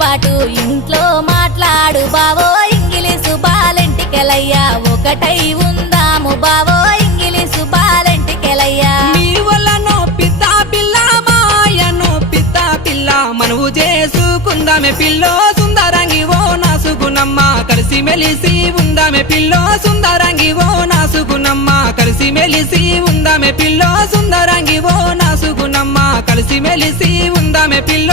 బాటు ఇంట్లో మాట్లాడు బావో ఇంగిలీసు బాలెంటికెలయ్యా ఒకటై ఉందాము బావో ఇంగిలీసు బాలెంటికెలయ్యా మీ వల్లనో పిత్త పిల్ల మాయనో పిత్త పిల్ల మనవు చేసుకుందామే పిల్లో సుందరంగి ఓ నాసుగునమ్మ కలిసి మెలిసి ఉందామే పిల్లో సుందరంగి ఓ నాసుగునమ్మ కలిసి మెలిసి ఉందామే పిల్లో సుందరంగి ఓ నాసుగునమ్మ కలిసి మెలిసి ఉందామే పిల్లో